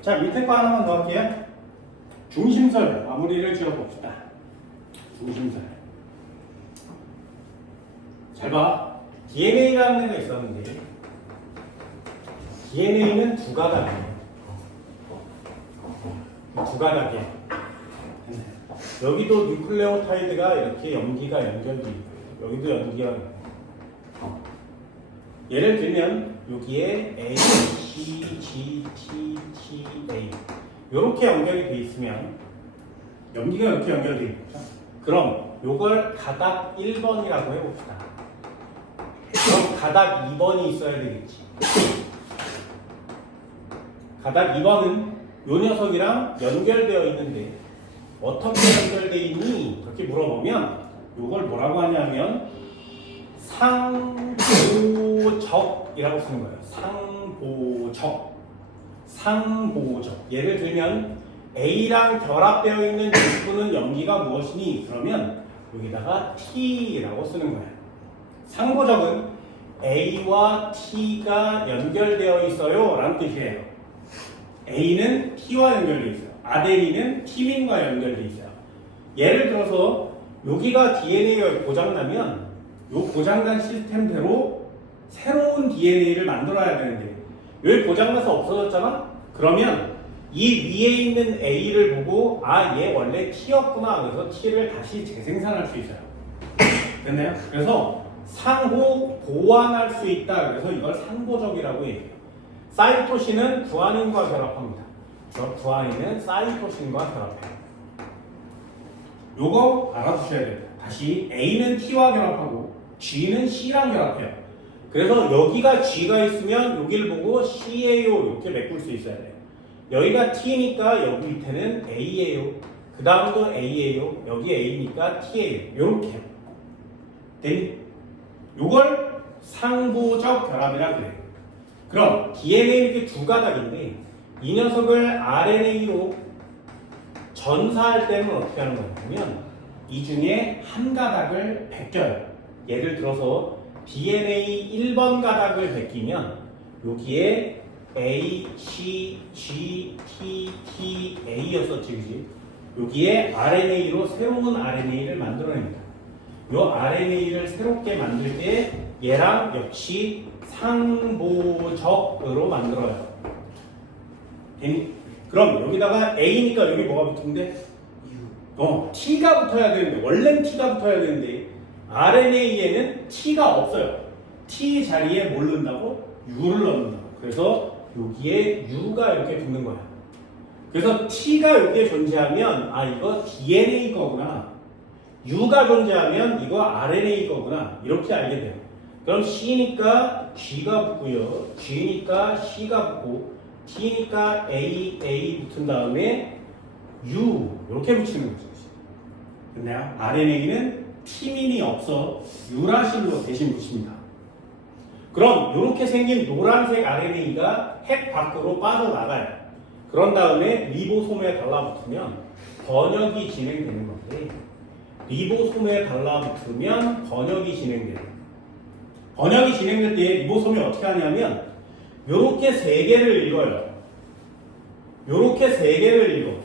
자, 밑에 거 하나만 더 할게요. 중심설 마무리를 지어봅시다. 중심설. 잘 봐. DNA라는 애가 있었는데 DNA는 두 가닥이에요. 두 가닥이에요. 여기도 뉴클레오타이드가 이렇게 염기가 연결돼 있고요. 여기도 연기가 예를 들면 여기에 A, C, G, T, T, A 이렇게 연결이 돼 있으면 염기가 이렇게 연결돼 있죠. 그럼 이걸 가닥 1번이라고 해봅시다. 그럼 가닥 2번이 있어야 되겠지. 가닥 2번은 이 녀석이랑 연결되어 있는데 어떻게 연결되어 있니? 그렇게 물어보면 이걸 뭐라고 하냐면 상보적이라고 쓰는 거예요. 상보적. 예를 들면 A랑 결합되어 있는 유수분은 염기가 무엇이니? 그러면 여기다가 T라고 쓰는 거예요. 상보적은 A와 T가 연결되어 있어요 라는 뜻이에요. A는 T와 연결되어 있어요. 아데닌은 티민과 연결되어 있어요. 예를 들어서 여기가 DNA가 고장나면 이 고장난 시스템대로 새로운 DNA를 만들어야 되는데 여기 고장나서 없어졌잖아? 그러면 이 위에 있는 A를 보고 아, 얘 원래 T였구나. 그래서 T를 다시 재생산할 수 있어요. 됐나요? 그래서 상호 보완할 수 있다. 그래서 이걸 상보적이라고 해요. 사이토신은 구아닌과 결합합니다. 구아닌은 사이토신과 결합해요. 요거 알아두셔야 됩니다. 다시 A는 T와 결합하고 G는 C랑 결합해요. 그래서 여기가 G가 있으면 여기를 보고 C예요 이렇게 메꿀 수 있어야 돼요. 여기가 T니까 여기 밑에는 A예요. 그 다음도 A예요. 여기 A니까 T예요. 요렇게 된 요걸 상보적 결합이라 그래요. 그럼 DNA 이렇게 두 가닥인데 이 녀석을 RNA로 전사할 때는 어떻게 하는 거냐면 이 중에 한 가닥을 베껴요. 예를 들어서 DNA 1번 가닥을 베끼면 여기에 A, C, G, T, T, A였었지, 그지? 여기에 RNA로 새로운 RNA를 만들어냅니다. 이 RNA를 새롭게 만들 때 얘랑 역시 상보적으로 만들어요. 그럼 여기다가 A니까 여기 뭐가 붙은데? T가 붙어야 되는데 원래는 T가 붙어야 되는데 RNA에는 T가 없어요. T 자리에 뭘 넣는다고? U를 넣는다고. 그래서 여기에 U가 이렇게 붙는 거야. 그래서 T가 여기에 존재하면 아 이거 DNA 거구나. U가 존재하면 이거 RNA 거구나. 이렇게 알게 돼요. 그럼 C니까 G가 붙고요. G니까 C가 붙고 T니까 A 붙은 다음에 U 이렇게 붙이는 거죠. 됐나요? RNA는 티민이 없어 유라실로 대신 붙입니다. 그럼 이렇게 생긴 노란색 RNA가 핵 밖으로 빠져나가요. 그런 다음에 리보솜에 달라붙으면 번역이 진행되는 건데 리보솜에 달라붙으면 번역이 진행돼요. 번역이 진행될 때 리보솜이 어떻게 하냐면 요렇게 세 개를 읽어요. 요렇게 세 개를 읽어.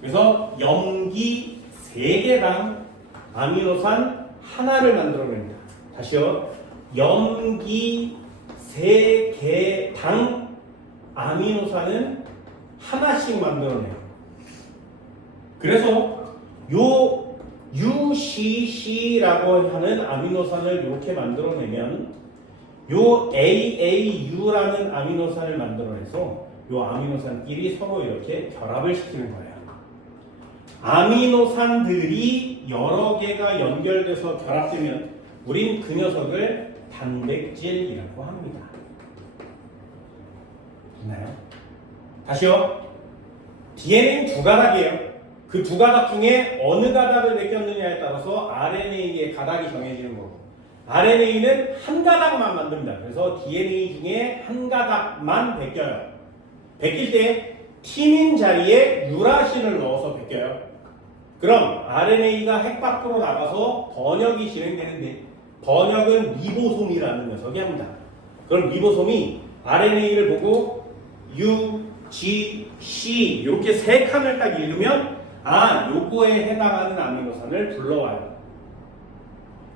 그래서 염기 3개당 아미노산 하나를 만들어냅니다. 다시요. 염기 3개당 아미노산은 하나씩 만들어내요. 그래서 요 UCC라고 하는 아미노산을 이렇게 만들어내면 요 AAU라는 아미노산을 만들어내서 요 아미노산끼리 서로 이렇게 결합을 시키는 거예요. 아미노산들이 여러 개가 연결돼서 결합되면 우린 그 녀석을 단백질이라고 합니다. 됐나요? 다시요. DNA는 두 가닥이에요. 그 두 가닥 중에 어느 가닥을 베꼈느냐에 따라서 RNA의 가닥이 정해지는 거고 RNA는 한 가닥만 만듭니다. 그래서 DNA 중에 한 가닥만 베껴요. 베낄 때 티민 자리에 유라신을 넣어서 베껴요. 그럼 RNA가 핵 밖으로 나가서 번역이 진행되는데 번역은 리보솜이라는 녀석이 합니다. 그럼 리보솜이 RNA를 보고 U, G, C 이렇게 세 칸을 딱 읽으면 요거에 해당하는 아미노산을 불러와요.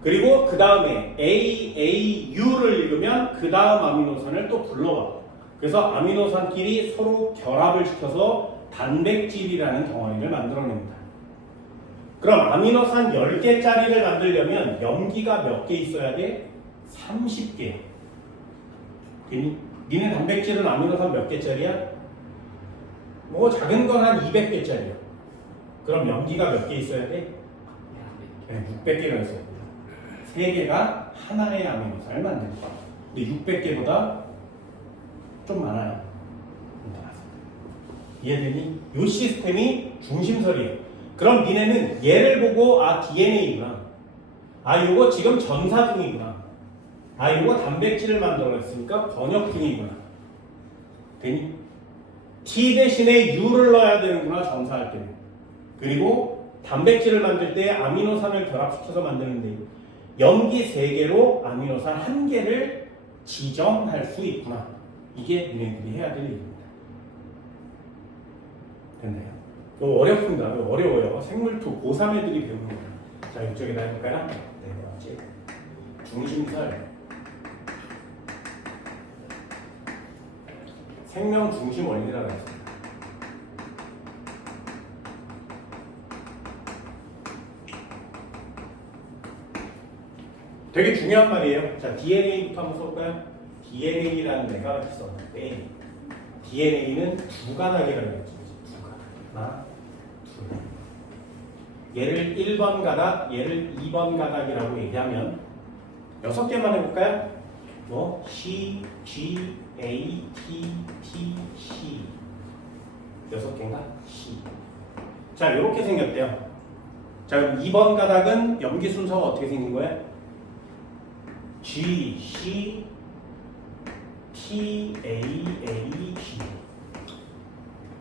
그리고 그 다음에 A, A, U를 읽으면 그 다음 아미노산을 또 불러와. 그래서 아미노산끼리 서로 결합을 시켜서 단백질이라는 덩어리를 만들어냅니다. 그럼 아미노산 10개짜리를 만들려면 염기가 몇 개 있어야 돼? 30개. 니네 단백질은 아미노산 몇 개짜리야? 뭐 작은 건 한 200개짜리야. 그럼 염기가 몇 개 있어야 돼? 네, 600개가 있어야 돼. 3개가 하나의 아미노산을 만든다. 근데 600개보다 좀 많아요. 이해되니? 이 시스템이 중심설이에요. 그럼 니네는 얘를 보고 DNA구나. 요거 지금 전사 중이구나. 요거 단백질을 만들어냈으니까 번역 중이구나. 되니? T 대신에 U를 넣어야 되는구나, 전사할 때는. 그리고 단백질을 만들 때 아미노산을 결합시켜서 만드는데 염기 3개로 아미노산 1개를 지정할 수 있구나. 이게 니네들이 해야 될 일입니다. 됐나요? 어렵습니다. 어려워요. 생물투 고3 애들이 배우는 거예요. 자, 이쪽에다 해볼까요? 네 번째. 중심설. 생명 중심 원리라고 했습니다. 되게 중요한 말이에요. 자, DNA부터 한번 써볼까요? DNA라는 애가 있었는데 DNA는 두 가닥이라고 했죠. 하나, 둘. 얘를 1번 가닥, 얘를 2번 가닥이라고 얘기하면 6개만 해볼까요? 뭐 C, G, A, T, T, C 6개인가? C. 자, 이렇게 생겼대요. 자, 그럼 2번 가닥은 염기 순서가 어떻게 생긴 거예요? G, C, T, A, A, G.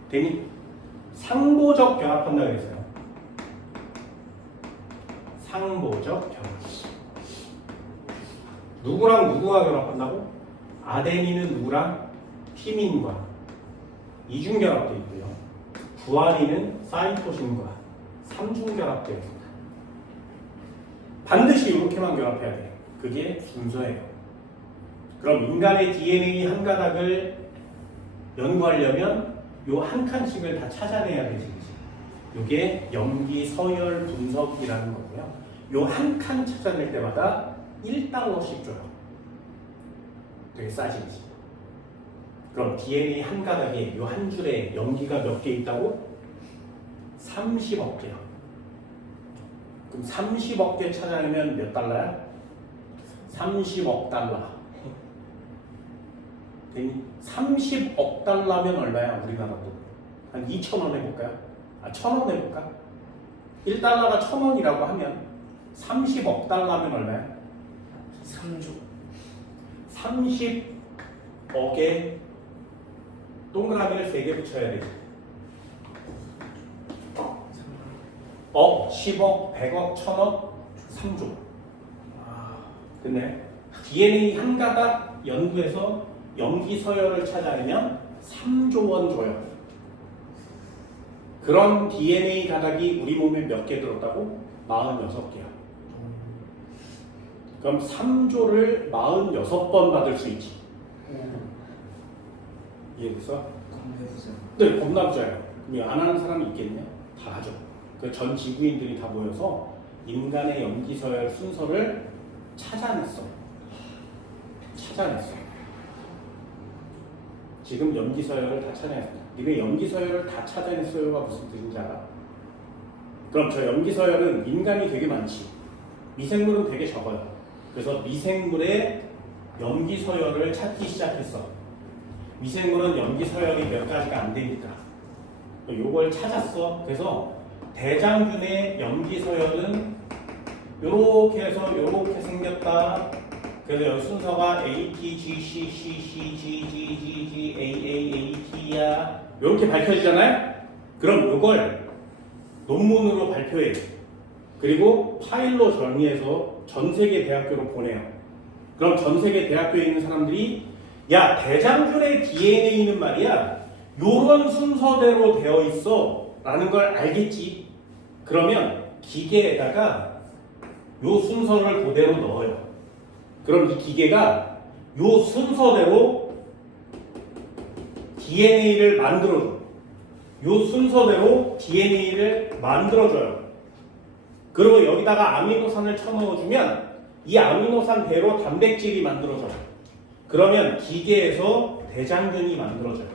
되니? 상보적 결합한다 그랬어요. 상보적 결합. 누구랑 누구가 결합한다고? 아데닌은 누구랑? 티민과 이중 결합되어 있고요. 구아닌은 사이토신과 삼중 결합되어 있습니다. 반드시 이렇게만 결합해야 돼요. 그게 순서예요. 그럼 인간의 DNA 한 가닥을 연구하려면 요 한 칸씩을 다 찾아내야 되지. 이게 염기 서열 분석이라는 거고요. 요 한 칸 찾아낼 때마다 1달러씩 줘요. 되게 싸지. 그럼 DNA 한 가닥에 요 한 줄에 염기가 몇 개 있다고? 30억 개요. 그럼 30억 개 찾아내면 몇 달러야? 30억 달러. 30억 달러면 얼마야? 우리나라 돈. 한 2,000원 해볼까요? 1,000원 해볼까? 1달러가 1,000원이라고 하면 30억 달러면 얼마야? 3조. 30억에 동그라미를 3개 붙여야 되지. 10억, 100억, 1,000억, 3조. 근데 DNA 한 가닥 연구해서 염기 서열을 찾아내면 3조 원 줘요. 그런 DNA 가닥이 우리 몸에 몇 개 들었다고? 46개야. 그럼 3조를 46번 받을 수 있지. 이해됐어? 네, 겁나 부자예요. 안 하는 사람이 있겠냐? 다 하죠. 그 전 지구인들이 다 모여서 인간의 염기 서열 순서를 찾아냈어. 지금 염기 서열을 다 찾아냈어. 니네 염기 서열을 다 찾아냈어요가 무슨 뜻인지 알아? 그럼 저 염기 서열은 인간이 되게 많지. 미생물은 되게 적어요. 그래서 미생물의 염기 서열을 찾기 시작했어. 미생물은 염기 서열이 몇 가지가 안 되니까. 요걸 찾았어. 그래서 대장균의 염기 서열은 요렇게 해서 요렇게 생겼다. 그래서 여기 순서가 A, T, G, C, C, C, G, G, G, G, A, A, A, T야. 요렇게 밝혀지잖아요? 그럼 요걸 논문으로 발표해요. 그리고 파일로 정리해서 전 세계 대학교로 보내요. 그럼 전 세계 대학교에 있는 사람들이 야, 대장균의 DNA는 말이야 요런 순서대로 되어 있어 라는 걸 알겠지. 그러면 기계에다가 요 순서를 그대로 넣어요. 그럼 이 기계가 요 순서대로 DNA를 만들어줘. 요 순서대로 DNA를 만들어줘요. 그리고 여기다가 아미노산을 쳐넣어주면 이 아미노산대로 단백질이 만들어져요. 그러면 기계에서 대장균이 만들어져요.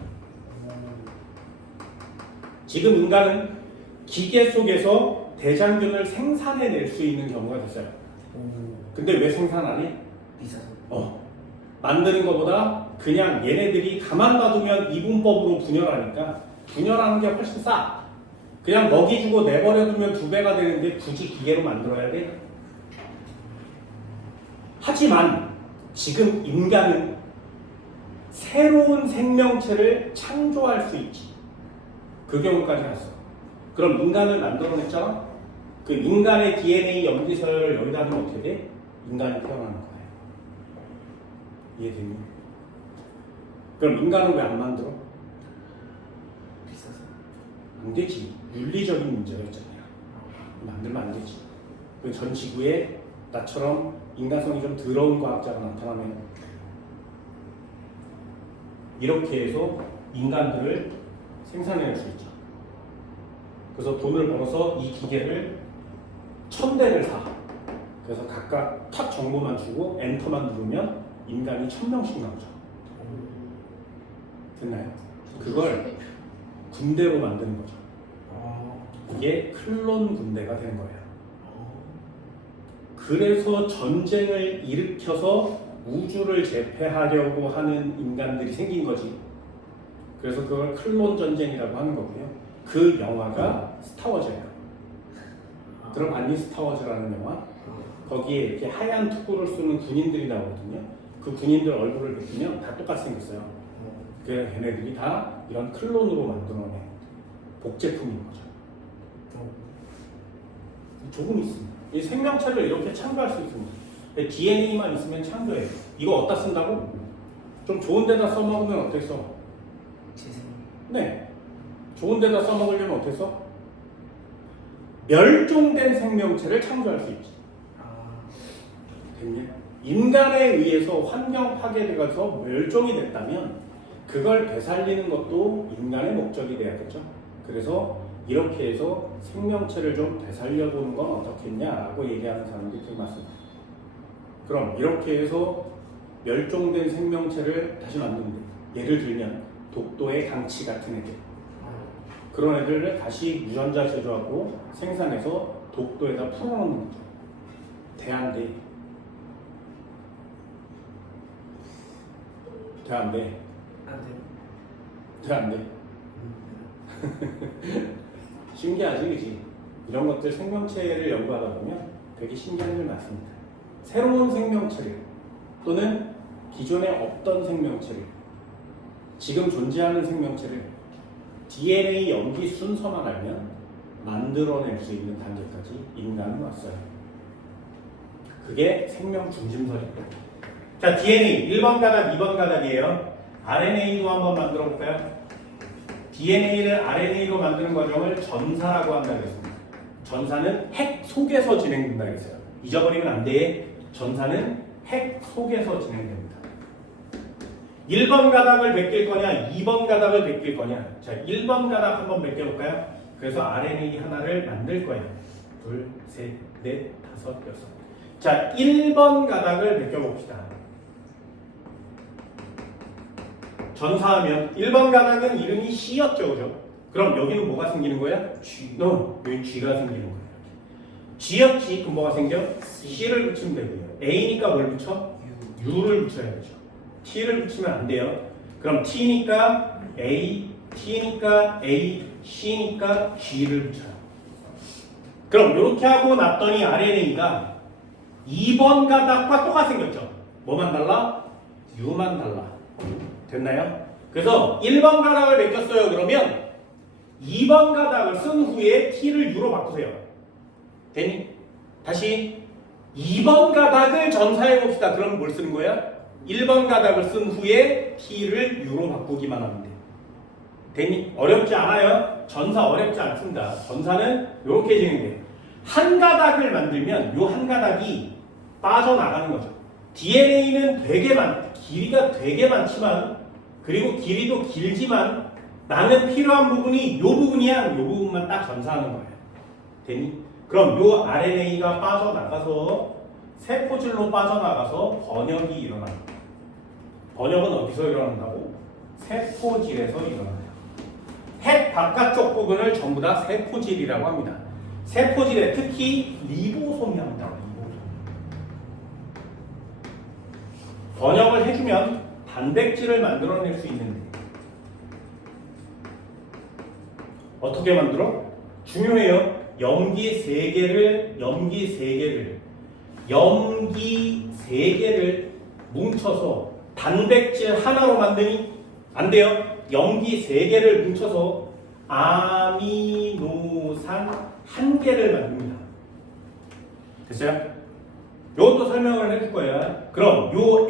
지금 인간은 기계 속에서 대장균을 생산해낼 수 있는 경우가 됐어요. 근데 왜 생산 안 해? 비싸서. 만드는 것보다 그냥 얘네들이 가만 놔두면 이분법으로 분열하니까 분열하는 게 훨씬 싸. 그냥 먹이 주고 내버려두면 2배가 되는데 굳이 기계로 만들어야 돼? 하지만 지금 인간은 새로운 생명체를 창조할 수 있지. 그 경우까지 갔어. 그럼 인간을 만들어냈잖아? 그 인간의 DNA 염기서열을 여기다 하면 어떻게 돼? 인간이 태어나는 거예요. 이해되니? 그럼 인간은 왜 안 만들어? 비싸서. 안 되지. 윤리적인 문제가 있잖아요. 만들면 안 되지. 전 지구에 나처럼 인간성이 좀 더러운 과학자가 나타나면 이렇게 해서 인간들을 생산해낼 수 있죠. 그래서 돈을 벌어서 이 기계를 1000대를 사. 그래서 각각 탑 정보만 주고 엔터만 누르면 인간이 1000명씩 나오죠. 됐나요? 그걸 군대로 만드는 거죠. 이게 클론 군대가 되는 거예요. 그래서 전쟁을 일으켜서 우주를 제패하려고 하는 인간들이 생긴 거지. 그래서 그걸 클론 전쟁이라고 하는 거고요. 그 영화가 스타워즈예요. 그럼 아니 스타워즈라는 영화? 거기에 이렇게 하얀 투구를 쓰는 군인들이 나오거든요. 그 군인들 얼굴을 보시면 다 똑같이 생겼어요. 그 걔네들이 다 이런 클론으로 만들어낸 복제품인 거죠. 조금 있습니다. 이 생명체를 이렇게 창조할 수 있습니다. DNA만 있으면 창조해요. 이거 어디다 쓴다고? 좀 좋은 데다 써먹으면 어떻게 써? 재생. 네. 좋은 데다 써먹으려면 어떻게 써? 멸종된 생명체를 창조할 수 있지. 됐냐? 인간에 의해서 환경 파괴되어서 멸종이 됐다면 그걸 되살리는 것도 인간의 목적이 돼야겠죠. 그래서 이렇게 해서 생명체를 좀 되살려보는 건 어떻겠냐라고 얘기하는 사람들이 좀 많습니다. 그럼 이렇게 해서 멸종된 생명체를 다시 만드는데, 예를 들면 독도의 강치 같은 애들, 그런 애들을 다시 유전자 제조하고 생산해서 독도에다 풀어놓는 거죠. 돼 안 돼? 돼 안 돼? 안 돼. 돼 안 돼? 신기하지, 그지? 이런 것들 생명체를 연구하다 보면 되게 신기한 일 많습니다. 새로운 생명체를 또는 기존에 없던 생명체를, 지금 존재하는 생명체를 DNA 염기 순서만 알면 만들어낼 수 있는 단계까지 인간은 왔어요. 그게 생명 중심설입니다. 자, DNA 1번 가닥, 2번 가닥이에요. RNA도 한번 만들어 볼까요? DNA를 RNA로 만드는 과정을 전사라고 한다고 했습니다. 전사는 핵 속에서 진행된다고 했어요. 잊어버리면 안 돼. 전사는 핵 속에서 진행됩니다. 1번 가닥을 베낄 거냐, 2번 가닥을 베낄 거냐. 자, 1번 가닥 한번 베껴볼까요? 그래서 RNA 하나를 만들 거예요. 둘, 셋, 넷, 다섯, 여섯. 자, 1번 가닥을 베껴봅시다. 전사하면 1번 가닥은 이름이 C였죠, 그죠? 그럼 여기는 뭐가 생기는 거야? G. 여기 G가 생기는 거야. G였지, 그럼 뭐가 생겨? C를 붙이면 되고요. A니까 뭘 붙여? U를 붙여야 되죠. T를 붙이면 안 돼요. 그럼 T니까 A, T니까 A, C니까 G를 붙여요. 그럼 이렇게 하고 났더니 RNA가 2번 가닥과 똑같이 생겼죠. 뭐만 달라? U만 달라. 됐나요? 그래서 1번 가닥을 베꼈어요. 그러면 2번 가닥을 쓴 후에 T를 U로 바꾸세요. 됐니? 다시 2번 가닥을 전사해 봅시다. 그럼 뭘 쓰는 거야? 1번 가닥을 쓴 후에 T를 U로 바꾸기만 하면 돼. 되니? 어렵지 않아요. 전사 어렵지 않습니다. 전사는 이렇게 진행돼요. 한 가닥을 만들면 이 한 가닥이 빠져나가는 거죠. DNA는 길이가 되게 많지만, 그리고 길이도 길지만, 나는 필요한 부분이 이 부분이야. 이 부분만 딱 전사하는 거예요. 되니? 그럼 이 RNA가 빠져나가서 세포질로 빠져나가서 번역이 일어납니다. 번역은 어디서 일어난다고? 세포질에서 일어나요. 핵 바깥쪽 부분을 전부 다 세포질이라고 합니다. 세포질에 특히 리보솜이 합니다. 리보솜. 번역을 해주면 단백질을 만들어낼 수 있는데 어떻게 만들어? 중요해요. 염기 3개를 뭉쳐서 단백질 하나로 만드니 안 돼요. 염기 3개를 뭉쳐서 아미노산 1개를 만듭니다. 됐어요? 이것도 설명을 해줄 거예요. 그럼 요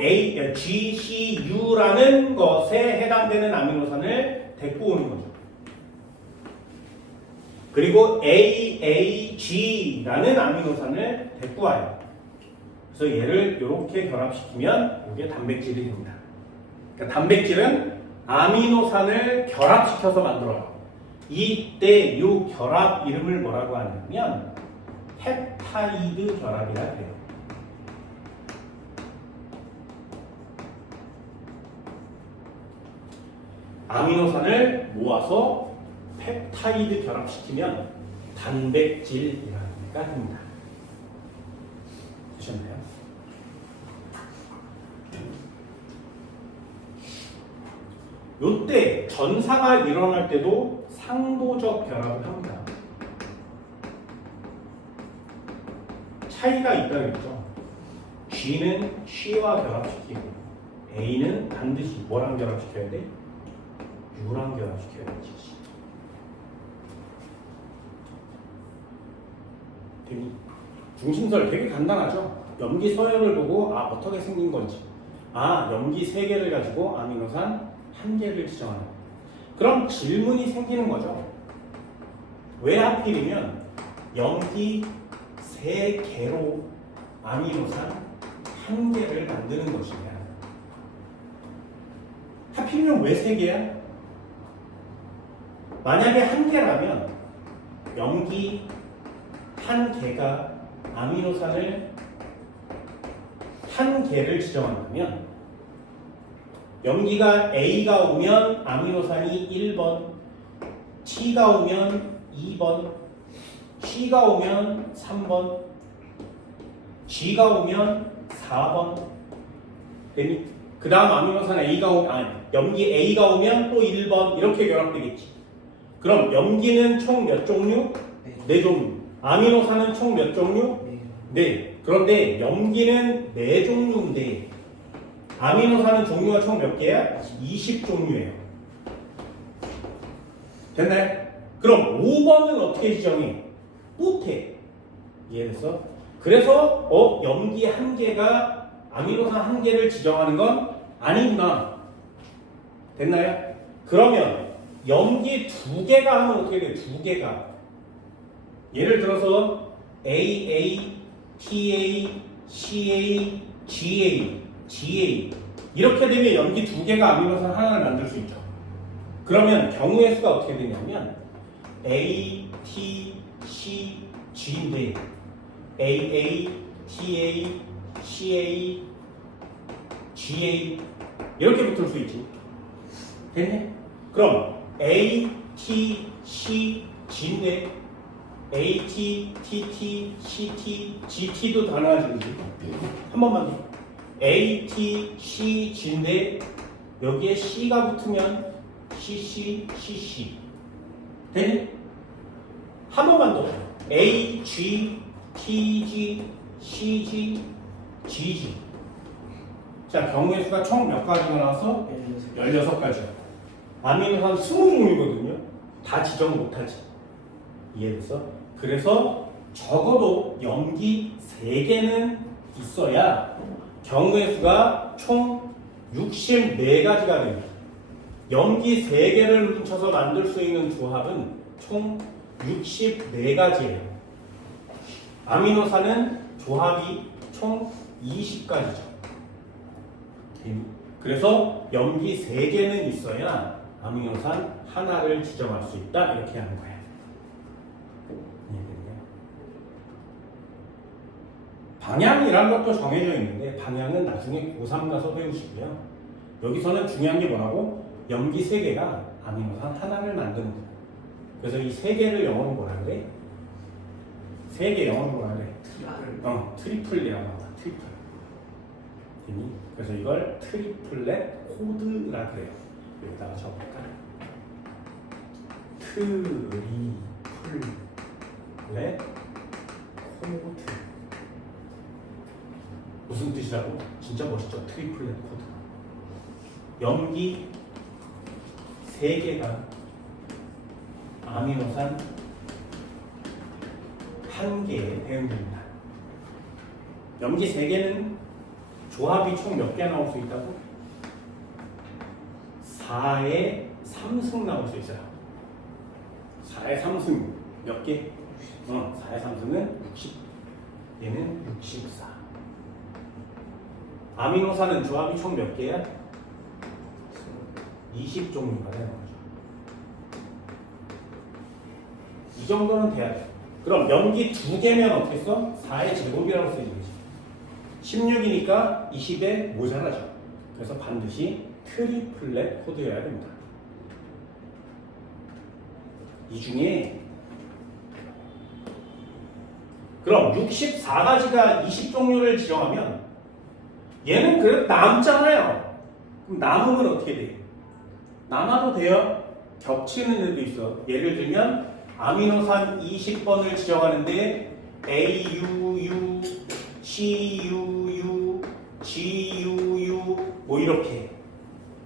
GCU라는 것에 해당되는 아미노산을 데리고 오는 거죠. 그리고 AAG라는 아미노산을 데리고 와요. 그래서 얘를 이렇게 결합시키면 이게 단백질이 됩니다. 그러니까 단백질은 아미노산을 결합시켜서 만들어요. 이때 이 결합 이름을 뭐라고 하냐면 펩타이드 결합이라 해요. 아미노산을 모아서 펩타이드 결합시키면 단백질이라는 게 됩니다. 보셨나요? 요때 전사가 일어날 때도 상도적 결합을 합니다. 차이가 있다는 거죠. G는 C와 결합시키고 A는 반드시 뭐랑 결합시켜야 돼? U랑 결합시켜야 되지. 중심설 되게 간단하죠. 염기 서열을 보고 어떻게 생긴 건지, 염기 3개를 가지고 아미노산 1개를 지정하는. 그럼 질문이 생기는 거죠. 왜 하필이면 염기 3개로 아미노산 1개를 만드는 것이냐? 하필이면 왜 3개야? 만약에 1개라면 염기 1개가 아미노산을 1개를 지정한다면 염기가 A가 오면 아미노산이 1번, T가 오면 2번, C가 오면 3번, G가 오면 4번. 되니? 그 다음 아미노산 A가 오면, 염기 A가 오면 또 1번, 이렇게 결합되겠지. 그럼 염기는 총 몇 종류? 네. 4종류. 아미노산은 총 몇 종류? 네. 그런데 염기는 4종류인데 아미노산은 종류가 총 몇 개야? 20종류예요. 됐나요? 그럼 5번은 어떻게 지정해? 못해. 이해됐어? 그래서 염기 1개가 아미노산 1개를 지정하는 건 아니구나. 됐나요? 그러면 염기 2개가 하면 어떻게 돼? 2개가 예를 들어서 AA, TA, CA, GA 이렇게 되면 염기 2개가 아미노산 하나를 만들 수 있죠. 그러면 경우의 수가 어떻게 되냐면 A, T, C, G인데 AA, TA, CA, GA 이렇게 붙을 수 있지. 됐네? 그럼 A, T, C, G인데 A, T, TT, CT, GT도 가능하지. 한 번만 더. A, T, C, G인데 여기에 C가 붙으면 CC, CC. 되니? 한 번만 더. A, G, TG, CG, GG. 자, 경우의 수가 총 몇 가지가 나왔어? 16가지. 아미노산 20종류거든요. 다 지정 못하지. 이해됐어? 그래서 적어도 염기 3개는 있어야 경우의 수가 총 64가지가 됩니다. 염기 3개를 뭉쳐서 만들 수 있는 조합은 총 64가지예요. 아미노산은 조합이 총 20가지죠. 그래서 염기 3개는 있어야 아미노산 하나를 지정할 수 있다. 이렇게 하는 거예요. 방향이란 것도 정해져 있는데 방향은 나중에 고3 가서 배우시고요. 여기서는 중요한 게 뭐라고? 염기 3개가 아미노산 하나를 만드는 거예요. 그래서 이 3개를 영어로 뭐라 그래? 3개 영어로 뭐라 그래? 트리플이라고 합니다. 트리플. 그래서 이걸 트리플렛 코드라 그래요. 여기다가 적어볼까? 트리플렛 코드. 무슨 뜻이라고? 진짜 멋있죠? 트리플렛 코드. 염기 3개가 아미노산 1개에 배분됩니다. 염기 3개는 조합이 총 몇 개 나올 수 있다고? 4의 3승 나올 수 있어요. 4의 3승 몇 개? 4의 3승은 60. 얘는 64. 아미노산은 조합이 총 몇 개야? 20종류가 되는 거죠. 이 정도는 돼야 돼. 그럼 염기 2개면 어떻게 써? 4의 제곱이라고 쓰이는 거지. 16이니까 20에 모자라죠. 그래서 반드시 트리플렛 코드여야 됩니다. 이 중에 그럼 64가지가 20종류를 지정하면 얘는 그래도 남잖아요. 그럼 남으면 어떻게 돼요? 남아도 돼요. 겹치는 애도 있어. 예를 들면 아미노산 20번을 지정하는데 AUU, CUU, GUU 뭐 이렇게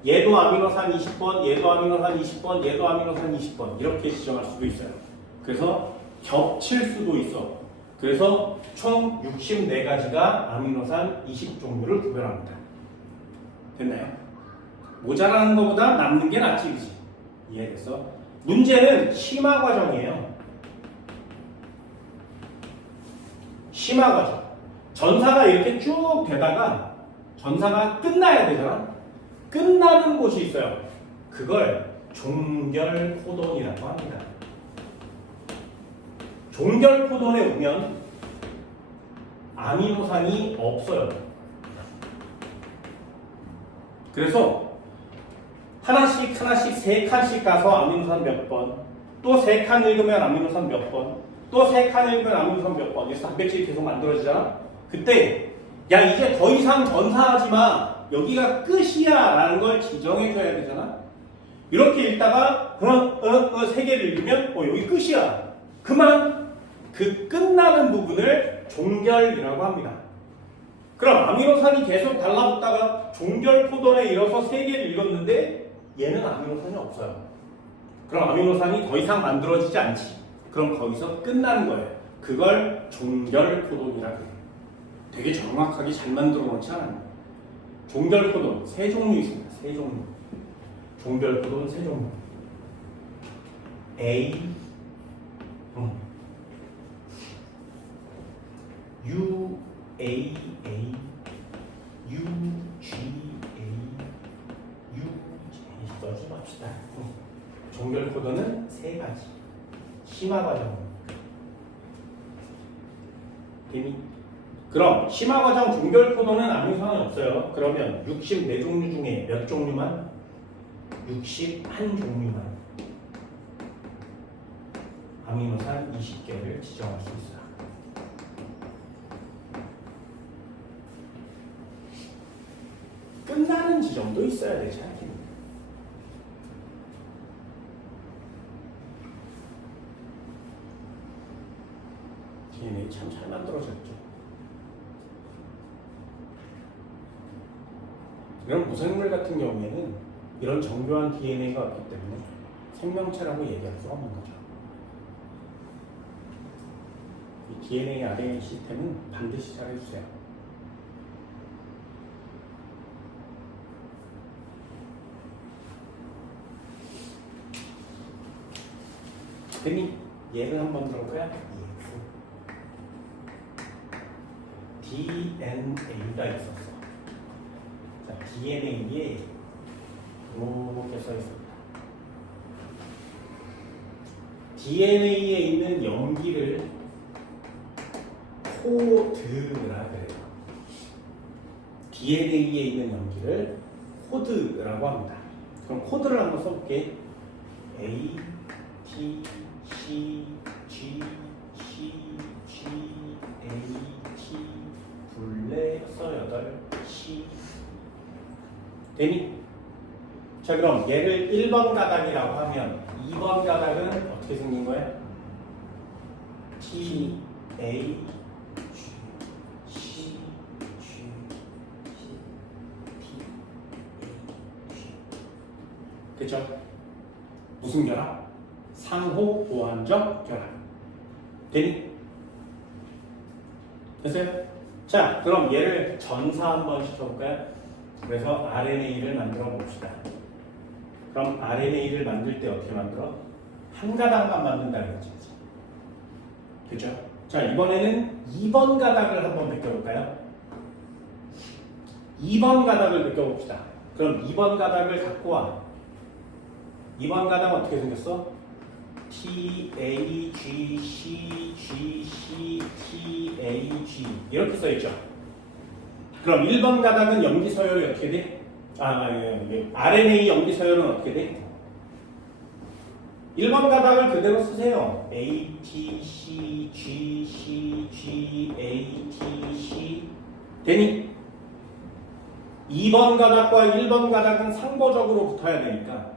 얘도 아미노산 20번, 얘도 아미노산 20번, 얘도 아미노산 20번 이렇게 지정할 수도 있어요. 그래서 겹칠 수도 있어. 그래서 총 64가지가 아미노산 20종류를 구별합니다. 됐나요? 모자라는 것보다 남는 게 낫지, 그치? 이해됐어? 문제는 심화 과정이에요. 심화 과정. 전사가 이렇게 쭉 되다가 전사가 끝나야 되잖아. 끝나는 곳이 있어요. 그걸 종결 코돈이라고 합니다. 종결 코돈에 오면 아미노산이 없어요. 그래서 하나씩 3칸씩 가서 아미노산 몇 번, 또 3칸 읽으면 아미노산 몇 번, 또 3칸 읽으면 아미노산 몇 번, 그래서 단백질이 계속 만들어지잖아. 그때 야 이제 더 이상 전사하지 마. 여기가 끝이야 라는 걸 지정해줘야 되잖아. 이렇게 읽다가 3개를 읽으면 여기 끝이야. 그만. 그 끝나는 부분을 종결이라고 합니다. 그럼 아미노산이 계속 달라붙다가 종결 코돈에 이뤄서 3개를 읽었는데 얘는 아미노산이 없어요. 그럼 아미노산이 더 이상 만들어지지 않지. 그럼 거기서 끝나는 거예요. 그걸 종결 코돈이라고 해요. 되게 정확하게 잘 만들어 놓지 않아요. 종결 코돈 3종류 있습니다. 3종류. 종결 코돈 3종류. A, U, A, A, U, G, A, U, G, 써지 맙시다. 종결 코돈은 3가지. 심화 과정. 그럼 심화 과정 종결 코돈은 아미노산이 없어요. 그러면 64종류 중에 몇 종류만? 61종류만 아미노산 20개를 지정할 수 있어요. 끝나는 지점도 있어야 되지 않겠습니까? DNA 참 잘 만들어졌죠. 이런 무생물 같은 경우에는 이런 정교한 DNA가 없기 때문에 생명체라고 얘기할 수가 없는 거죠. 이 DNA, RNA 시스템은 반드시 잘해주세요. 됐니? 얘를 한번 들어볼까요? DNA가 있었어. 자, DNA에 이렇게 써 있습니다. DNA에 있는 염기를 코드라 그래요. DNA에 있는 염기를 코드라고 합니다. 그럼 코드를 한번 써볼게. A, T, C, G, C, G, A, T, 둘레, 8, C. 되니? 자, 그럼 얘를 1번 가닥이라고 하면 2번 가닥은 어떻게 생긴 거야? T, A, G, C, G, T, A, G. 됐죠? 무슨 결합? 상호 보완적 결합. 되니? 됐어요? 자, 그럼 얘를 전사 한번 시켜볼까요? 그래서 RNA를 만들어 봅시다. 그럼 RNA를 만들 때 어떻게 만들어? 한 가닥만 만든다는 거지. 그렇죠? 자, 이번에는 2번 가닥을 한번 베껴볼까요? 2번 가닥을 베껴봅시다. 그럼 2번 가닥을 갖고 와. 2번 가닥은 어떻게 생겼어? T, A, G, C, G, C, T, A, G 이렇게 써있죠. 그럼 1번 가닥은 염기 서열이 어떻게 돼? RNA 염기 서열은 어떻게 돼? 1번 가닥을 그대로 쓰세요. A, T, C, G, C, G, A, T, C 되니? 2번 가닥과 1번 가닥은 상보적으로 붙어야 되니까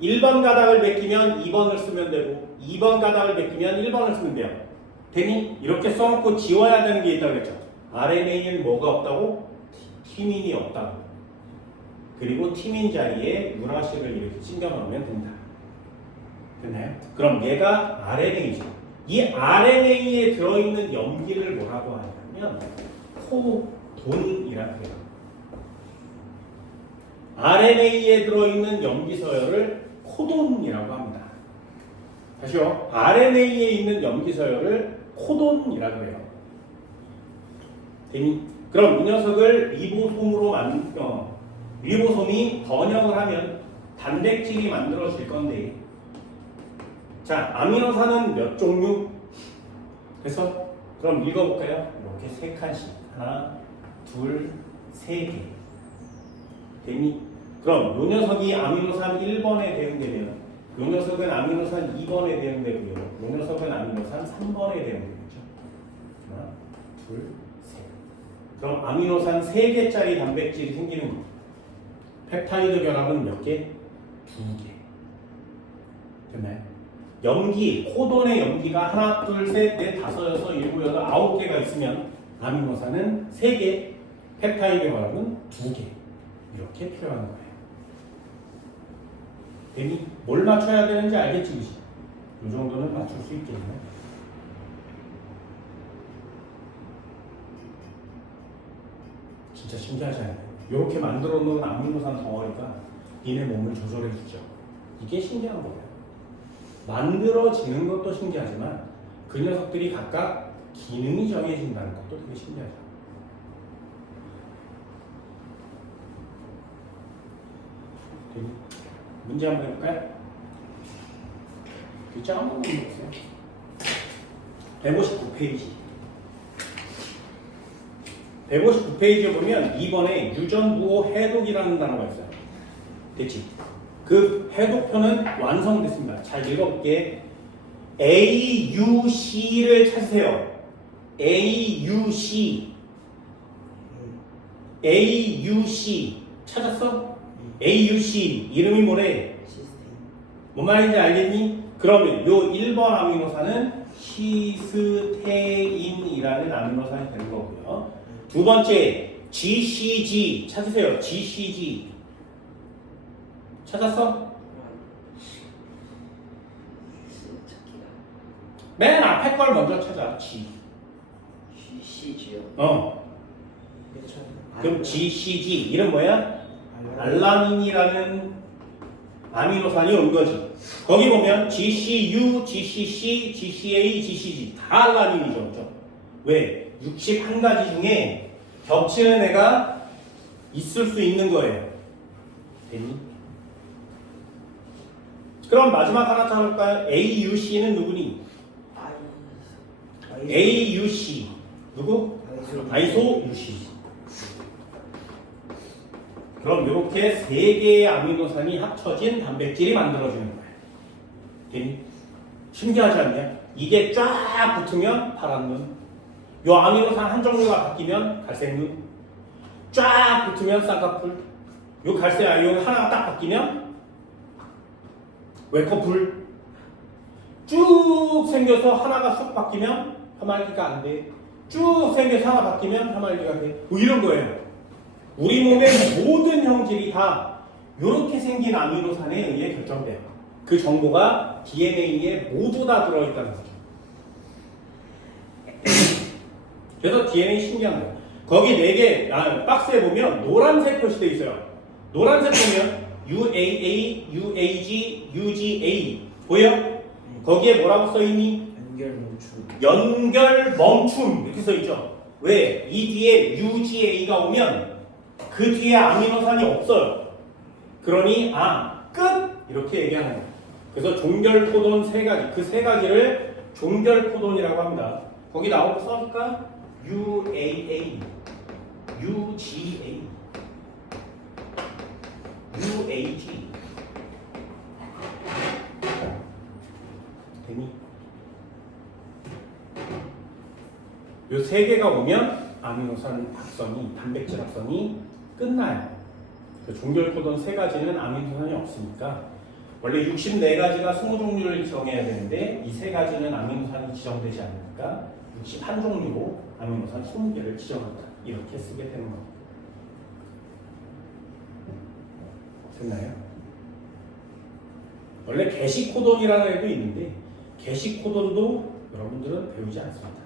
1번 가닥을 베끼면 2번을 쓰면 되고 2번 가닥을 베끼면 1번을 쓰면 돼요. 되니? 이렇게 써놓고 지워야 되는 게 있다고 그랬죠. RNA에는 뭐가 없다고? 티민이 없다고. 그리고 티민 자리에 유라실을 이렇게 챙겨 넣으면 된다. 됐나요? 그럼 얘가 RNA죠. 이 RNA에 들어있는 염기를 뭐라고 하냐면 코돈이라고 해요. RNA에 들어있는 염기 서열을 코돈이라고 합니다. 다시요. RNA에 있는 염기 서열을 코돈이라고 해요. 그럼 이 녀석을 리보솜이 번역을 하면 단백질이 만들어질 건데, 자, 아미노산은 몇 종류? 그래서 그럼 읽어볼까요? 이렇게 세 칸씩. 하나, 둘, 세 개. 되니? 그럼 요 녀석이 아미노산 1번에 대응되면 요 녀석은 아미노산 2번에 대응되고요. 요 녀석은 아미노산 3번에 대응되겠죠. 하나, 둘, 셋. 그럼 아미노산 3개짜리 단백질이 생기는 거. 펩타이드 결합은 몇 개? 2개. 됐나요? 염기, 코돈의 염기가 하나, 둘, 셋, 넷, 다섯, 여섯, 일곱, 여덟, 9개가 있으면 아미노산은 3개, 펩타이드 결합은 2개. 이렇게 필요한 거예요. 되니? 뭘 맞춰야 되는지 알겠지, 그치? 이 정도는 맞출 수 있겠네. 진짜 신기하잖아요. 이렇게 만들어 놓은 아미노산 덩어리가 니네 몸을 조절해 주죠. 이게 신기한 거예요. 만들어지는 것도 신기하지만 그 녀석들이 각각 기능이 정해진다는 것도 되게 신기하죠. 문제 한번 해볼까요? 글자 한번 보세요. 159페이지. 159페이지에 보면 2번에 유전부호 해독이라는 단어가 있어요. 됐지? 그 해독표는 완성됐습니다. 잘 읽어볼게. AUC를 찾으세요. AUC. AUC. 찾았어? AUC. 이름이 뭐래? 뭔 말인지 알겠니? 그러면 요 1번 아미노산은 시스테인이라는 아미노산이 되는 거고요. 두 번째 GCG 찾으세요. GCG 찾았어? 맨 앞에 걸 먼저 찾아. G. GCG요. 그럼 GCG 이름 뭐야? 알라닌이라는 아미노산이 온 거지. 거기 보면 GCU, GCC, GCA, GCG 다 알라닌이죠. 그죠? 왜? 61가지 중에 겹치는 애가 있을 수 있는 거예요. 됐니? 그럼 마지막 하나 찾아볼까요? AUC는 누구니? AUC 누구? 아이소 UC. 그럼 이렇게 세 개의 아미노산이 합쳐진 단백질이 만들어지는 거야. 됐니? 신기하지 않냐? 이게 쫙 붙으면 파란 눈, 요 아미노산 한 종류가 바뀌면 갈색 눈, 쫙 붙으면 쌍꺼풀, 요 갈색 요 하나가 딱 바뀌면 외커풀, 쭉 생겨서 하나가 쑥 바뀌면 하말기가 안 돼. 쭉 생겨서 하나 바뀌면 하말기가 돼. 뭐 이런 거예요. 우리 몸의 모든 형질이 다 이렇게 생긴 아미노산에 의해 결정돼요. 그 정보가 DNA에 모두 다 들어있다는 거죠. 그래서 DNA 신기한 거예요. 거기 4개 박스에 보면 노란색 표시되어 있어요. 노란색 보면 UAA, UAG, UGA 보여? 거기에 뭐라고 써있니? 연결 멈춤 이렇게 써있죠. 왜? 이 뒤에 UGA가 오면 그 뒤에 아미노산이 없어요. 그러니 끝! 이렇게 얘기하는 거예요. 그래서 종결 코돈 3가지, 그 3가지를 종결 코돈이라고 합니다. 거기 나오고 써볼까? UAA, UGA, UAG. 되니? 요 3개가 오면 아미노산 합성이, 단백질 합성이 끝나요. 그 종결 코돈 3가지는 아미노산이 없으니까 원래 64가지가 20종류를 정해야 되는데 이 3가지는 아미노산이 지정되지 않으니까 61종류로 아미노산 20개를 지정한다. 이렇게 쓰게 되는 겁니다. 됐나요? 원래 게시 코돈이라는 애도 있는데 게시 코돈도 여러분들은 배우지 않습니다.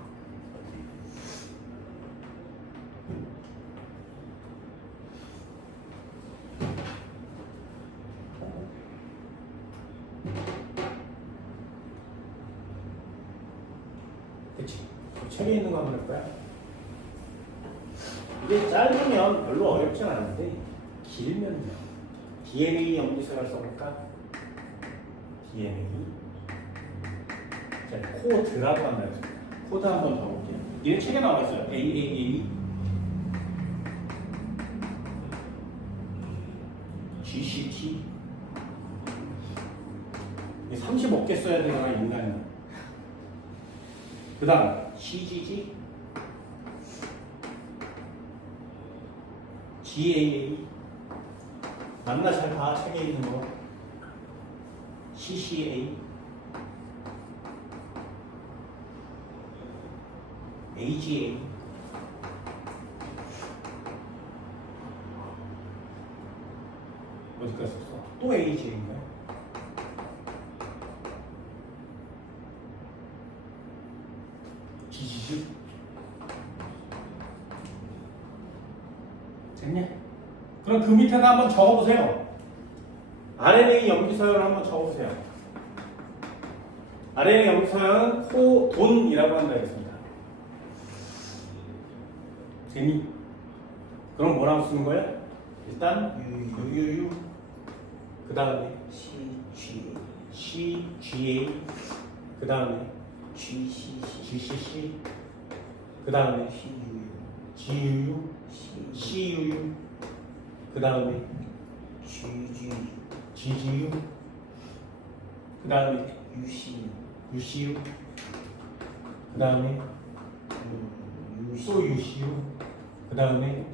그치? 책에 있는 거 한번 할 거야? 이게 짧으면 별로 어렵진 않은데 길면요. DNA 연구서를 써볼까? DNA. 자, 코드라고 한다 했습니다. 코드 한번 적어볼게요. 이런 책에 나와 있어요. AAA, GCT. 35개 써야 되나 인간은. 그 다음 CGG, GAA. 맞나 잘 봐. 책에 있는 거. CCA, AGA, 어디까지 썼어? 또 AGA인가요? GGG? 됐냐? 그럼 그 밑에다 한번 적어보세요. RNA 염기서열 한번 적어보세요. RNA 염기서열은 코돈이라고 한다 했습니다. 됐니? 그럼 뭐라고 쓰는 거야? 일단 UUU, 그 다음에 CGA, 그 다음에 GCC, 그 다음에 GUU, CUU, 그 다음에 GGU, 그 다음에 UCU, 그 다음에 또 UCU, 그 다음에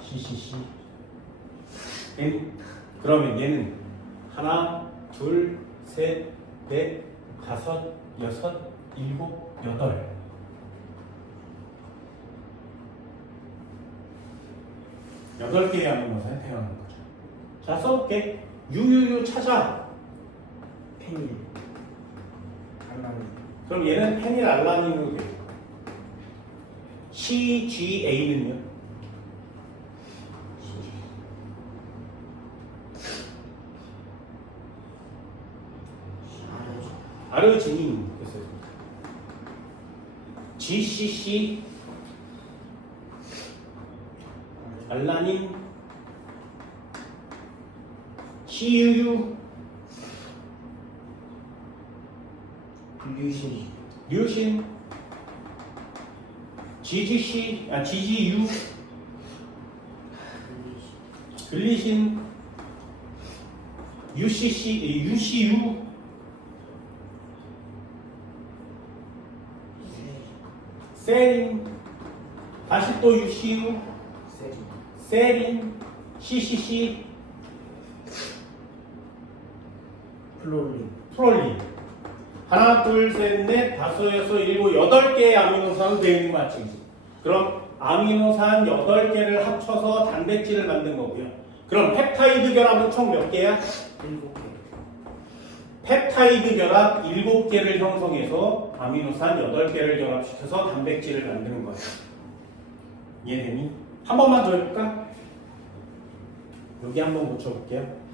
CCC. 그러면 얘는 하나, 둘, 셋, 넷, 다섯, 여섯, 일곱, 여덟. 8개의 아미노산이 태어나는 거죠. 자, 써볼게. UUU 찾아. 페닐, 알라닌. 그럼 얘는 페닐알라닌으로 돼요. CGA는요? 아르지닌 됐어요. GCC 알라닌 CUU 류신 류신 GGU 글리신 UCU 세린 다시 또 UCU 세리 세린 CCC 플로린 프롤린 하나 둘셋넷 다섯 여섯 일곱 여덟 개의 아미노산으로 되어 있는 거 맞지? 그럼 아미노산 8개를 합쳐서 단백질을 만든 거고요. 그럼 펩타이드 결합은 총 몇 개야? 7개 펩타이드 결합 7개를 형성해서 아미노산 8개를 결합시켜서 단백질을 만드는 거예요. 이해되니? 한 번만 더 해볼까? 여기 한번 고쳐볼게요.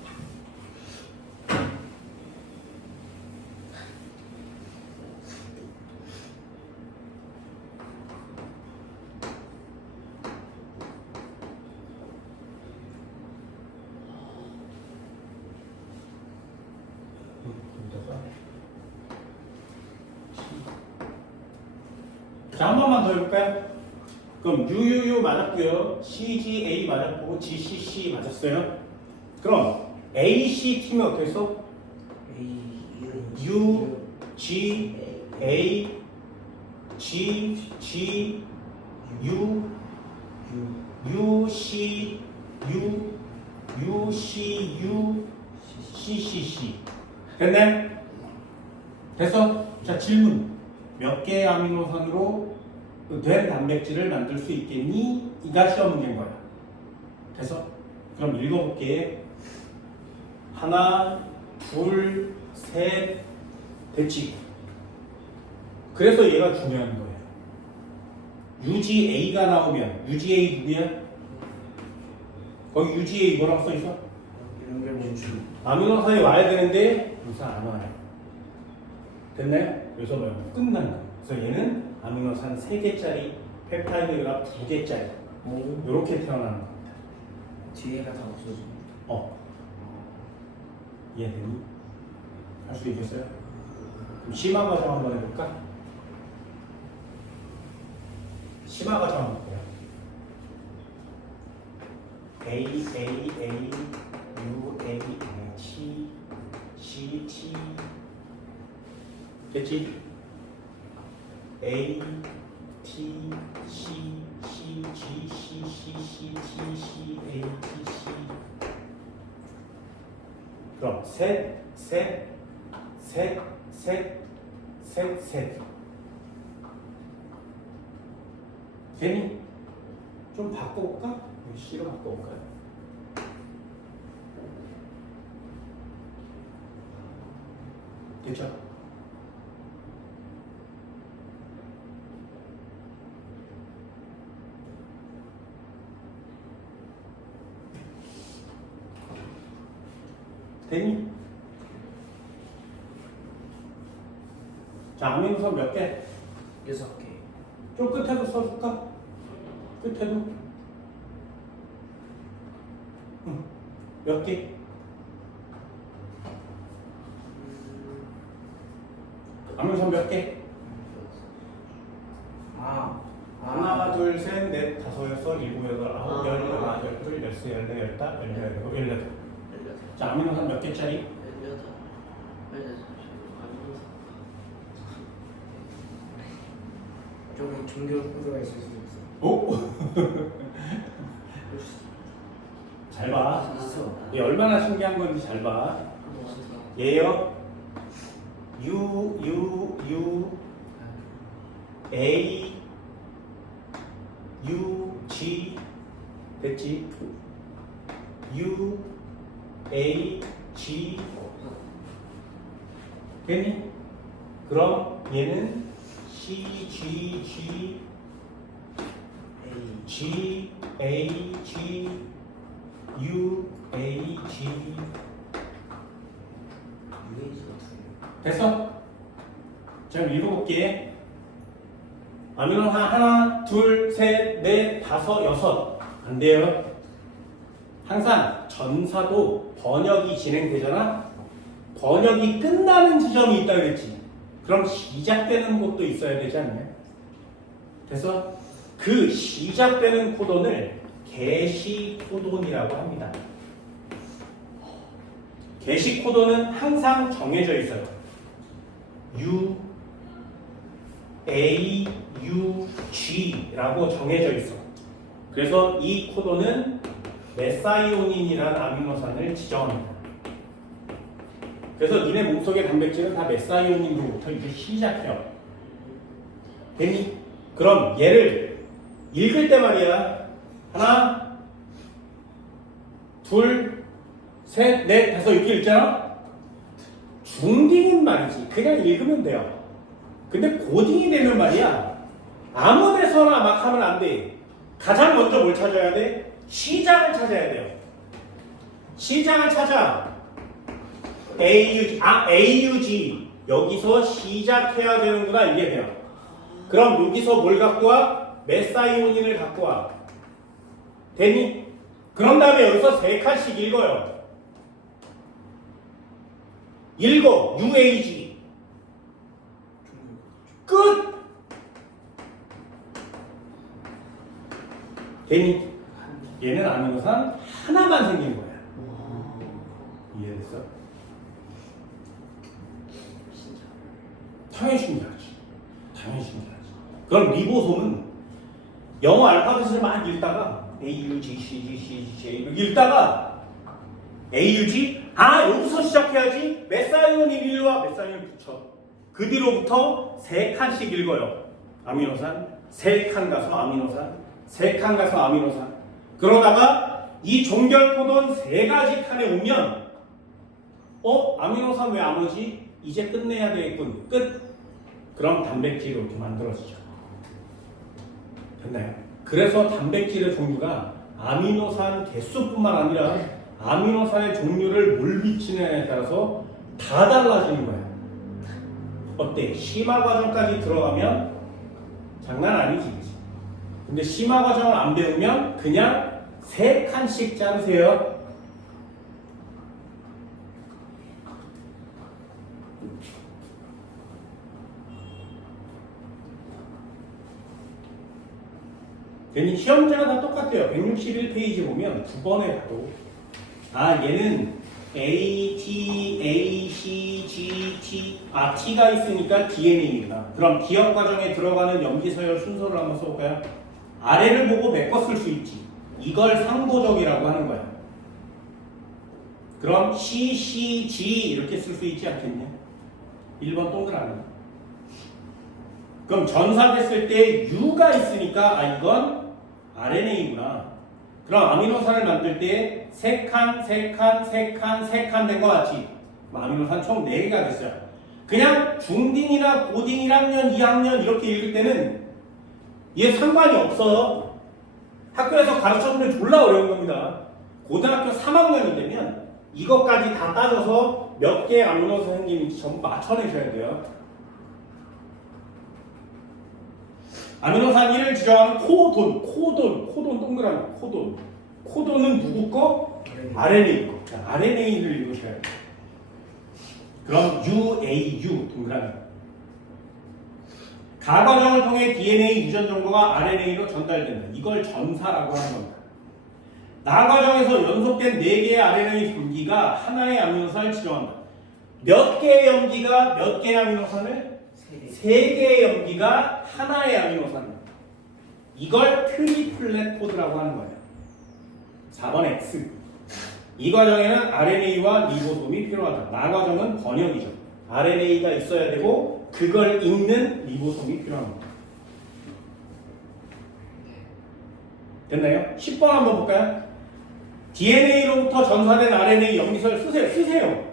자, 한 번만 더 해볼까요? 그럼 UUU 맞았고요. CGA 맞았고 GCC 맞았어요. 그럼 ACT는 어떻게 써? U, G, A, G, G, U, U, C, U, U, C, U, C, C, C. 됐네? 됐어? 자, 질문. 몇 개의 아미노산으로 된 단백질을 만들 수 있겠니? 이가 시험 문제인 거야. 됐어? 그럼 읽어볼게. 하나, 둘, 셋, 됐지? 그래서 얘가 중요한 거예요. UGA가 나오면 UGA 누구야? 거기 UGA 뭐라고 써있어? 연결문주 아미노산이 와야 되는데 무사 안 와요. 됐나요? 그래서 뭐야? 끝난 거예요. 그래서 얘는 아미노산 3개짜리 펩타이드가 2개짜리 이렇게 태어나는 겁니다. 뒤에가 다 없어집니다. 이해되니? 할 수 있겠어요? 그럼 심화 과정 한번 해볼까? 심화 과정 한번 볼게요. A, A, A, U, A, T, C, T 됐지? A, T, C, C, G, C, C, C, T, C, A, T, C 그럼 셋, 셋, 셋, 셋, 셋, 셋 되니? 좀 바꿔볼까? C로 바꿔볼까요? 됐죠? 되니? 자, 아미노산 몇 개? 6개 좀 끝에도 써줄까? 끝에도? 응. 몇 개? 아미노산 몇 개? 하나, 둘, 셋, 넷, 다섯, 여섯, 일곱, 여덟, 아홉, 열, 열하나, 열둘, 열세, 열네, 열다, 열여덟, 열여덟. 자, 아미노산 몇 개짜리? 저기 종교 코드가 있을 수 있어. 오? 잘 봐. 있어. 얘 얼마나 신기한 건지 잘 봐. 얘요. U, A, U, G 됐지? U, A, G 됐니? 그럼 얘는 C, G, G, G, A, G, U, A, G 됐어? 자, 읽어볼게. 아미노산 하나, 둘, 셋, 넷, 다섯, 여섯. 안 돼요. 항상 전사도 번역이 진행되잖아. 번역이 끝나는 지점이 있다 그랬지. 그럼 시작되는 곳도 있어야 되지 않나요? 그래서 그 시작되는 코돈을 게시 코돈이라고 합니다. 게시 코돈은 항상 정해져 있어요. U, A, U, G라고 정해져 있어. 그래서 이 코돈은 메사이오닌이라는 아미노산을 지정합니다. 그래서 니네 몸속의 단백질은 다 메사이오닌으로부터 이제 시작해요. 됐니? 그럼 얘를 읽을 때 말이야. 하나, 둘, 셋, 넷, 다섯 이렇게 읽잖아? 중딩은 말이지. 그냥 읽으면 돼요. 근데 고딩이 되면 말이야. 아무 데서나 막 하면 안 돼. 가장 먼저 뭘 찾아야 돼? 시작을 찾아야 돼요. 시작을 찾아. AUG. 여기서 시작해야 되는구나. 이게 돼요. 그럼 여기서 뭘 갖고 와? 메사이오닌을 갖고 와. 되니? 그런 다음에 여기서 세 칸씩 읽어요. 읽어. UAG. 끝! 되니? 얘는 아미노산 하나만 생긴 거야. 이해됐어? 당연히 신기하지. 당연히 신기하지. 그럼 리보솜은 영어 알파벳을 막 읽다가 AUG, CG, CG, J 이렇게 읽다가 AUG? 아 여기서 시작해야지. 메사이오닌 일로와 메사이오닌 붙여. 그 뒤로부터 세 칸씩 읽어요. 아미노산, 세 칸 가서 아미노산, 세 칸 가서 아미노산. 그러다가 이 종결 코돈 세 가지 칸에 오면 아미노산 왜 안 오지? 이제 끝내야 되겠군. 끝. 그럼 단백질이 이렇게 만들어지죠. 됐나요? 그래서 단백질의 종류가 아미노산 개수뿐만 아니라 아미노산의 종류를 뭘 미치느냐에 따라서 다 달라지는 거예요. 어때? 심화 과정까지 들어가면 장난 아니지. 그치? 근데 심화 과정을 안 배우면 그냥 세 칸씩 자르세요. 괜히 시험지가 다 똑같아요. 161페이지 보면 9번에 봐도 얘는 A, T, A, C, G, T T가 있으니까 DNA입니다. 그럼 기억 과정에 들어가는 염기서열 순서를 한번 써볼까요? 아래를 보고 메꿔 쓸 수 있지. 이걸 상보적이라고 하는 거야. 그럼 C, C, G 이렇게 쓸 수 있지 않겠냐? 1번 동그라미. 그럼 전사됐을 때 U가 있으니까 이건 RNA구나. 그럼 아미노산을 만들 때 세 칸, 세 칸, 세 칸, 세 칸 된 거 같지? 아미노산 총 4개가 됐어요. 그냥 중딩이나 고딩 1학년, 2학년 이렇게 읽을 때는 얘 상관이 없어요. 학교에서 가르쳐주면 졸라 어려운 겁니다. 고등학교 3학년이 되면 이것까지 다 따져서 몇 개의 아미노산 생기는지 전부 맞춰내셔야 돼요. 아미노산 1을 지정하는 코돈 동그라미, 코돈은 누구 거? RNA 거. RNA를 읽으셔야 돼요. 그럼 UAU 동그라미. 가과정을 통해 DNA 유전 정보가 RNA로 전달된다. 이걸 전사라고 하는 겁니다. 나과정에서 연속된 4개의 RNA 분기가 하나의 아미노산을 지정한다. 몇 개의 염기가 몇 개의 아미노산을? 3개의 염기가 하나의 아미노산. 이걸 트리플렛 코드라고 하는 거예요. 4번 X. 이 과정에는 RNA와 리보솜이 필요하다. 나 과정은 번역이죠. RNA가 있어야 되고 그걸 읽는 리보솜이 필요합니다. 됐나요? 10번 한번 볼까요? DNA로부터 전사된 RNA 염기서를 쓰세요.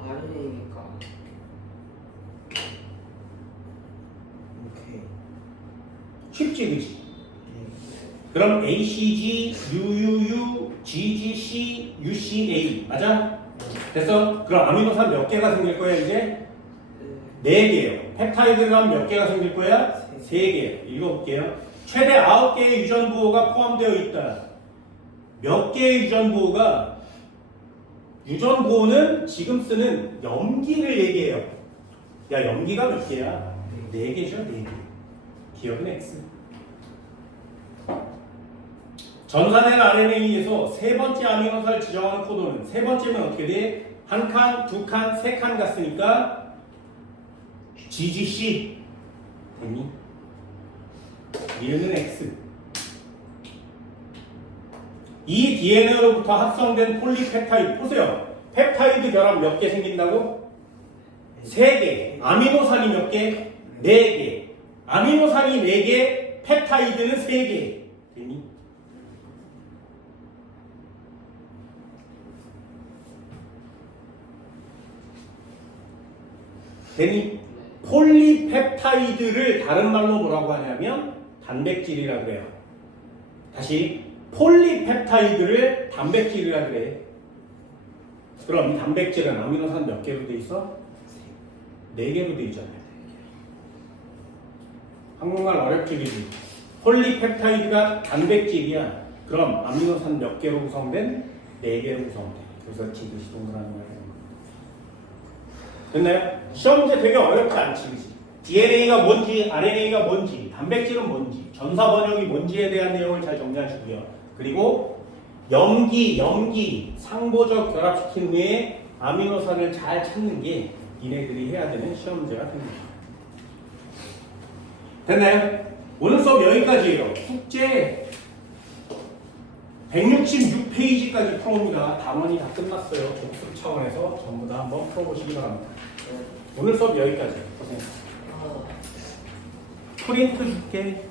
RNA니까. 오케이. 쉽지 그치? 그럼 ACG, UUU, GGC, UCA 맞아? 됐어? 그럼 아미노산 몇 개가 생길 거야 이제? 4개예요. 펩타이드가 몇 개가 생길 거야? 3개. 읽어볼게요. 최대 9개의 유전부호가 포함되어 있다. 몇 개의 유전부호가? 유전부호는 지금 쓰는 염기를 얘기해요. 야, 염기가 몇 개야? 4개죠, 4개. 기억은 X. 전산의 RNA에서 세 번째 아미노산을 지정하는 코드는 세 번째면 어떻게 돼? 한 칸, 두 칸, 세 칸 갔으니까 GGC 됐니? 얘는 X. 이 DNA로부터 합성된 폴리펩타이드 보세요. 펩타이드 결합 몇 개 생긴다고? 3개. 아미노산이 몇 개? 4개. 아미노산이 4개, 펩타이드는 3개. 됐니? 됐니? 폴리펩타이드를 다른 말로 뭐라고 하냐면 단백질이라고 그래요. 다시 폴리펩타이드를 단백질이라고 그래. 그럼 이 단백질은 아미노산 몇 개로 돼 있어? 4개로 돼 있잖아요. 한국말 어렵지 그지? 폴리펩타이드가 단백질이야. 그럼 아미노산 몇 개로 구성된? 4개로 구성돼. 그래서 지그시 동그라미 말이야. 됐나요? 시험 문제 되게 어렵지 않지 그지? DNA가 뭔지, RNA가 뭔지, 단백질은 뭔지, 전사 번역이 뭔지에 대한 내용을 잘 정리하시고요. 그리고 염기, 상보적 결합시킨 후에 아미노산을 잘 찾는 게 니네들이 해야 되는 시험 문제가 됩니다. 됐나요? 오늘 수업 여기까지예요. 숙제 166페이지까지 풀어옵니다. 단원이 다 끝났어요. 복습 차원에서 전부 다 한번 풀어보시기 바랍니다. 오늘 수업 여기까지. 고생했습니다. 프린트 줄게.